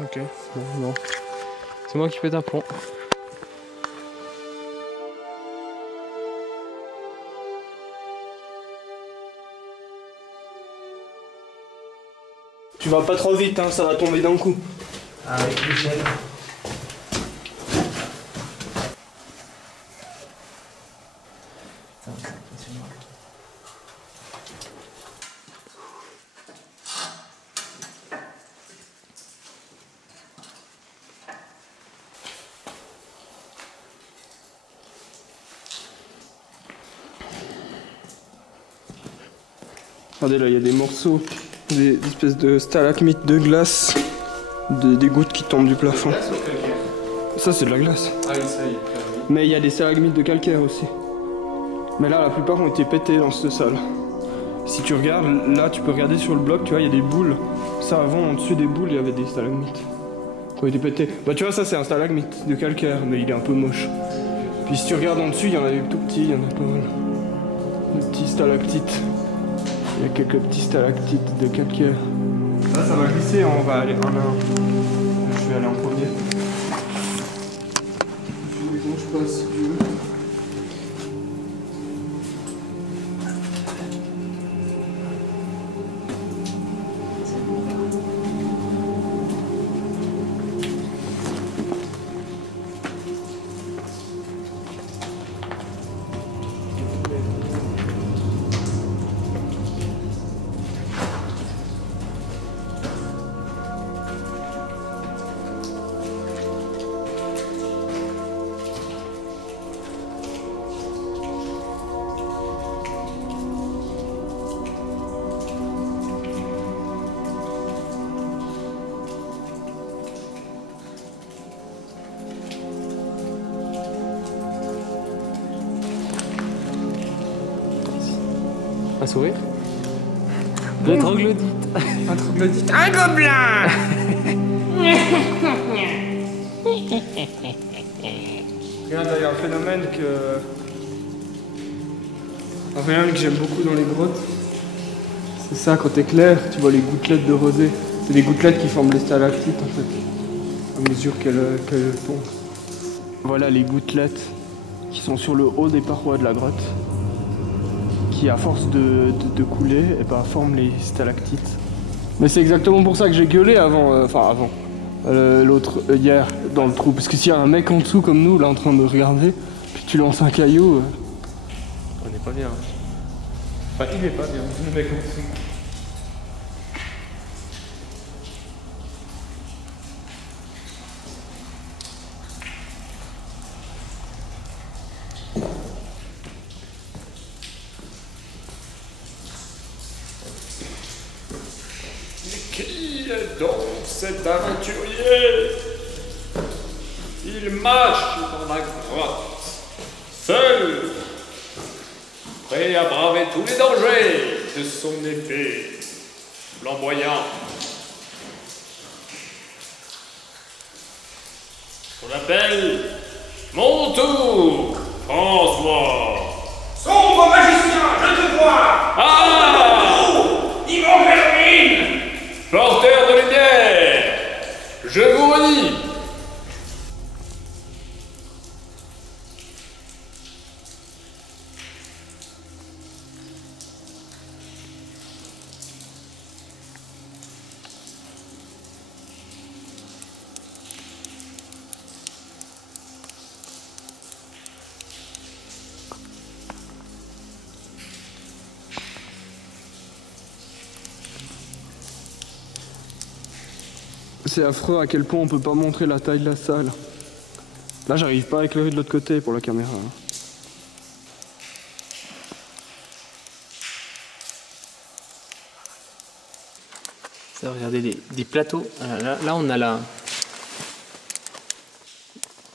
Ok, non. C'est moi qui pète un plomb. Tu vas pas trop vite, hein, ça va tomber d'un coup. Avec l'échelle. Regardez là, il y a des morceaux, des espèces de stalagmites de glace, des gouttes qui tombent du plafond. Ça c'est de la glace. Ah oui, ça y est. Mais il y a des stalagmites de calcaire aussi. Mais là, la plupart ont été pétés dans cette salle. Si tu regardes, là tu peux regarder sur le bloc, tu vois, il y a des boules. Ça avant, en dessus des boules, il y avait des stalagmites qui ont été pétés. Bah tu vois, ça c'est un stalagmite de calcaire, mais il est un peu moche. Puis si tu regardes en dessus, il y en a des tout petits, il y en a pas mal. Des petits stalactites. Il y a quelques petits stalactites de calcaire. Là, ça va glisser, on va aller un à un. Je vais aller en premier. Comment je passe si tu veux. Un sourire. Le troglodyte. Un troglodyte. Un gobelin. Regarde, il y a un phénomène que j'aime beaucoup dans les grottes. C'est ça, quand t'éclaires, tu vois les gouttelettes de rosée. C'est les gouttelettes qui forment les stalactites en fait, à mesure qu'elles tombent. Voilà les gouttelettes qui sont sur le haut des parois de la grotte, qui à force de couler, et ben, forment les stalactites. Mais c'est exactement pour ça que j'ai gueulé avant, l'autre hier dans le trou, parce que s'il y a un mec en dessous comme nous là en train de regarder, puis tu lances un caillou. On est pas bien. Enfin, il est pas bien, le mec en dessous. Qui est donc cet aventurier? Il marche dans la grotte, seul, prêt à braver tous les dangers de son épée flamboyante. On l'appelle mon tour, François. Sombre magicien, je te vois! Ah! Yvon Vermine! Porteur de lumière, je vous redis. C'est affreux à quel point on peut pas montrer la taille de la salle. Là j'arrive pas à éclairer de l'autre côté pour la caméra. Ça, regardez des plateaux. Là, on a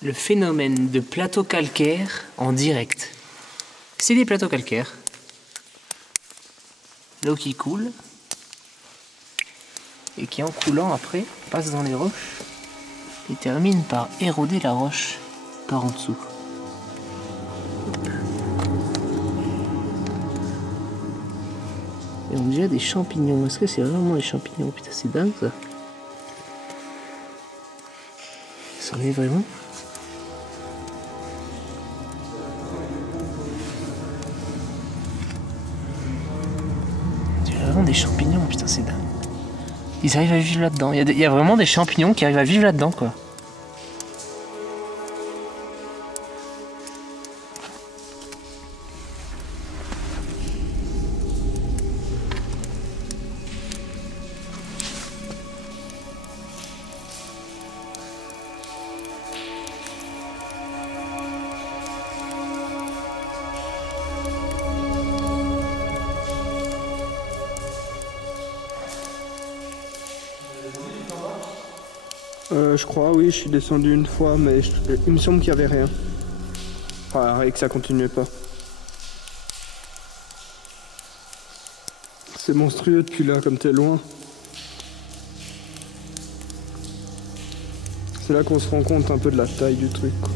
le phénomène de plateau calcaire en direct. C'est des plateaux calcaires. L'eau qui coule. Et qui en coulant après passe dans les roches et termine par éroder la roche par en dessous. Et on dirait des champignons. Est-ce que c'est vraiment des champignons? Putain, c'est dingue ça. Sérieux, vraiment? Il y a vraiment des champignons, putain, c'est dingue. Ils arrivent à vivre là-dedans. Il y a vraiment des champignons qui arrivent à vivre là-dedans, quoi. Je crois, oui, je suis descendu une fois, mais il me semble qu'il n'y avait rien. Enfin, et que ça continuait pas. C'est monstrueux depuis là, comme t'es loin. C'est là qu'on se rend compte un peu de la taille du truc, quoi.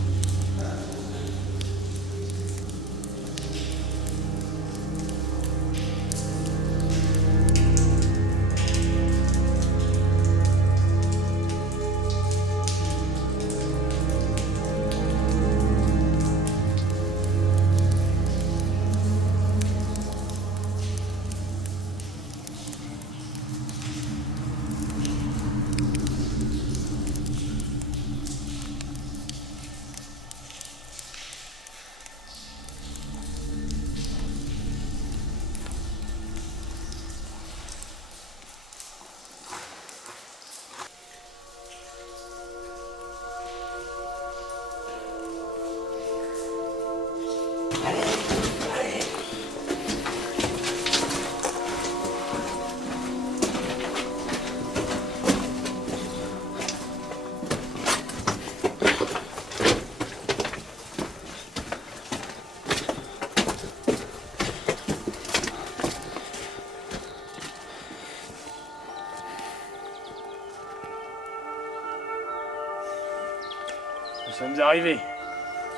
Nous sommes arrivés.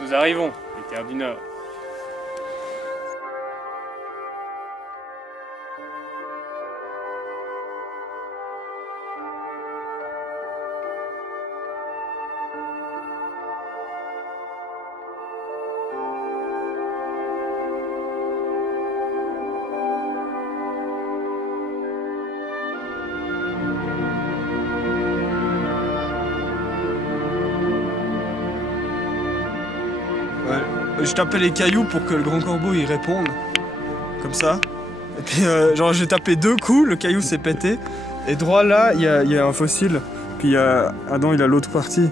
Nous arrivons, les terres du Nord. Je tapais les cailloux pour que le grand corbeau y réponde, comme ça. Et puis genre j'ai tapé 2 coups, le caillou s'est pété. Et droit là, il y a un fossile. Puis Adam il a l'autre partie.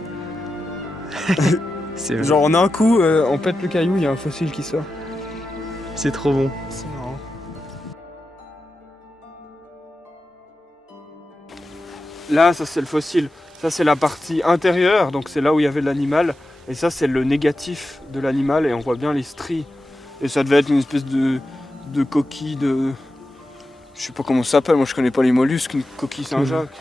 Genre en un coup, on pète le caillou, il y a un fossile qui sort. C'est trop bon. C'est marrant. Là, ça c'est le fossile. Ça c'est la partie intérieure, donc c'est là où il y avait l'animal. Et ça c'est le négatif de l'animal et on voit bien les stries. Et ça devait être une espèce de coquille de... Je sais pas comment ça s'appelle, moi je connais pas les mollusques, une coquille Saint-Jacques.